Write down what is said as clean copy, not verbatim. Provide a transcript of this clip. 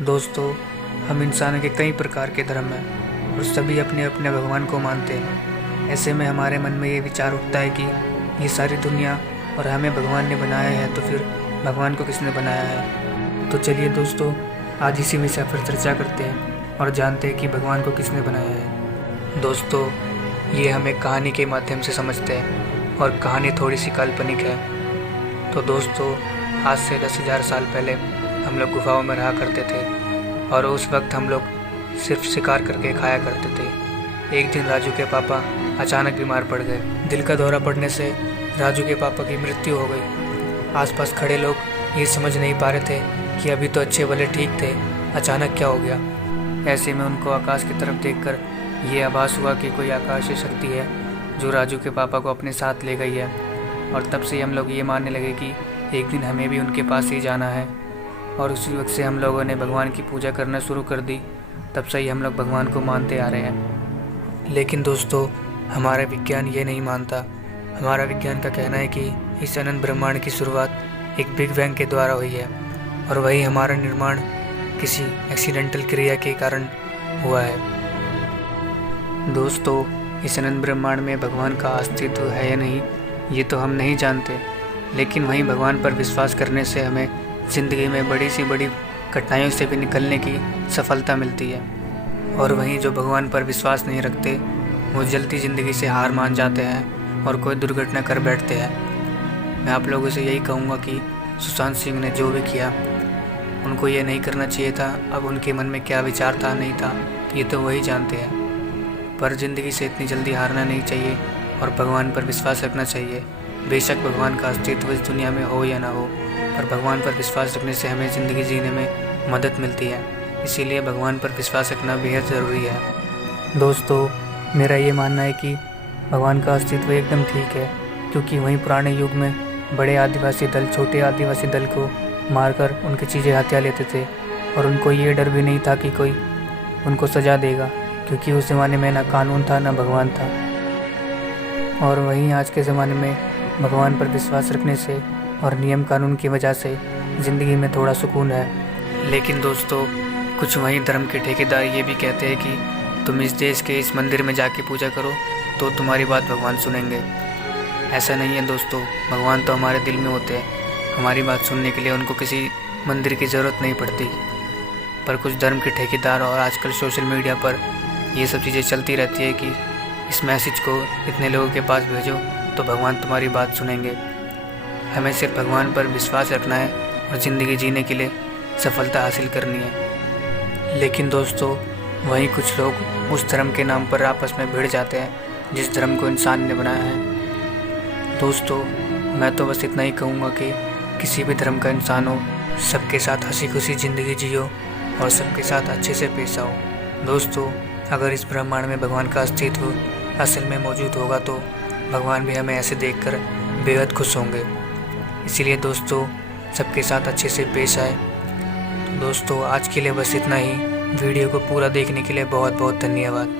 दोस्तों, हम इंसान के कई प्रकार के धर्म हैं और सभी अपने अपने भगवान को मानते हैं। ऐसे में हमारे मन में ये विचार उठता है कि ये सारी दुनिया और हमें भगवान ने बनाया है, तो फिर भगवान को किसने बनाया है। तो चलिए दोस्तों, आज इसी विषय पर चर्चा करते हैं और जानते हैं कि भगवान को किसने बनाया है। दोस्तों, ये हम एक कहानी के माध्यम से समझते हैं और कहानी थोड़ी सी काल्पनिक है। तो दोस्तों, आज से 10,000 साल पहले हम लोग गुफाओं में रहा करते थे और उस वक्त हम लोग सिर्फ शिकार करके खाया करते थे। एक दिन राजू के पापा अचानक बीमार पड़ गए। दिल का दौरा पड़ने से राजू के पापा की मृत्यु हो गई। आसपास खड़े लोग ये समझ नहीं पा रहे थे कि अभी तो अच्छे भले ठीक थे, अचानक क्या हो गया। ऐसे में उनको आकाश की तरफ देखकर ये आभास हुआ कि कोई आकाशीय शक्ति है जो राजू के पापा को अपने साथ ले गई है। और तब से हम लोग ये मानने लगे कि एक दिन हमें भी उनके पास ही जाना है। और उसी वक्त से हम लोगों ने भगवान की पूजा करना शुरू कर दी। तब से ही हम लोग भगवान को मानते आ रहे हैं। लेकिन दोस्तों, हमारा विज्ञान ये नहीं मानता। हमारा विज्ञान का कहना है कि इस अनंत ब्रह्मांड की शुरुआत एक बिग बैंग के द्वारा हुई है और वही हमारा निर्माण किसी एक्सीडेंटल क्रिया के कारण हुआ है। दोस्तों, इस अनंत ब्रह्मांड में भगवान का अस्तित्व है या नहीं, ये तो हम नहीं जानते। लेकिन वहीं भगवान पर विश्वास करने से हमें ज़िंदगी में बड़ी सी बड़ी कठिनाइयों से भी निकलने की सफलता मिलती है। और वहीं जो भगवान पर विश्वास नहीं रखते, वो जल्दी ज़िंदगी से हार मान जाते हैं और कोई दुर्घटना कर बैठते हैं। मैं आप लोगों से यही कहूँगा कि सुशांत सिंह ने जो भी किया, उनको ये नहीं करना चाहिए था। अब उनके मन में क्या विचार था नहीं था, ये तो वही जानते हैं। पर ज़िंदगी से इतनी जल्दी हारना नहीं चाहिए और भगवान पर विश्वास रखना चाहिए। बेशक भगवान का अस्तित्व इस दुनिया में हो या ना हो, पर भगवान पर विश्वास रखने से हमें ज़िंदगी जीने में मदद मिलती है। इसीलिए भगवान पर विश्वास रखना बेहद ज़रूरी है। दोस्तों, मेरा ये मानना है कि भगवान का अस्तित्व एकदम ठीक है, क्योंकि वहीं पुराने युग में बड़े आदिवासी दल छोटे आदिवासी दल को मारकर उनकी चीज़ें हत्या लेते थे और उनको ये डर भी नहीं था कि कोई उनको सज़ा देगा, क्योंकि उस ज़माने में ना कानून था ना भगवान था। और वहीं आज के ज़माने में भगवान पर विश्वास रखने से और नियम कानून की वजह से ज़िंदगी में थोड़ा सुकून है। लेकिन दोस्तों, कुछ वहीं धर्म के ठेकेदार ये भी कहते हैं कि तुम इस देश के इस मंदिर में जाके पूजा करो तो तुम्हारी बात भगवान सुनेंगे। ऐसा नहीं है दोस्तों, भगवान तो हमारे दिल में होते हैं। हमारी बात सुनने के लिए उनको किसी मंदिर की ज़रूरत नहीं पड़ती। पर कुछ धर्म के ठेकेदार और आजकल सोशल मीडिया पर ये सब चीज़ें चलती रहती है कि इस मैसेज को इतने लोगों के पास भेजो तो भगवान तुम्हारी बात सुनेंगे। हमें सिर्फ भगवान पर विश्वास रखना है और ज़िंदगी जीने के लिए सफलता हासिल करनी है। लेकिन दोस्तों, वहीं कुछ लोग उस धर्म के नाम पर आपस में भिड़ जाते हैं जिस धर्म को इंसान ने बनाया है। दोस्तों, मैं तो बस इतना ही कहूँगा कि किसी भी धर्म का इंसान हो, सबके साथ हंसी खुशी ज़िंदगी जियो और सबके साथ अच्छे से पेश आओ। दोस्तों, अगर इस ब्रह्मांड में भगवान का अस्तित्व असल में मौजूद होगा तो भगवान भी हमें ऐसे देखकर बेहद खुश होंगे। इसीलिए दोस्तों, सबके साथ अच्छे से पेश आए। तो दोस्तों, आज के लिए बस इतना ही। वीडियो को पूरा देखने के लिए बहुत बहुत धन्यवाद।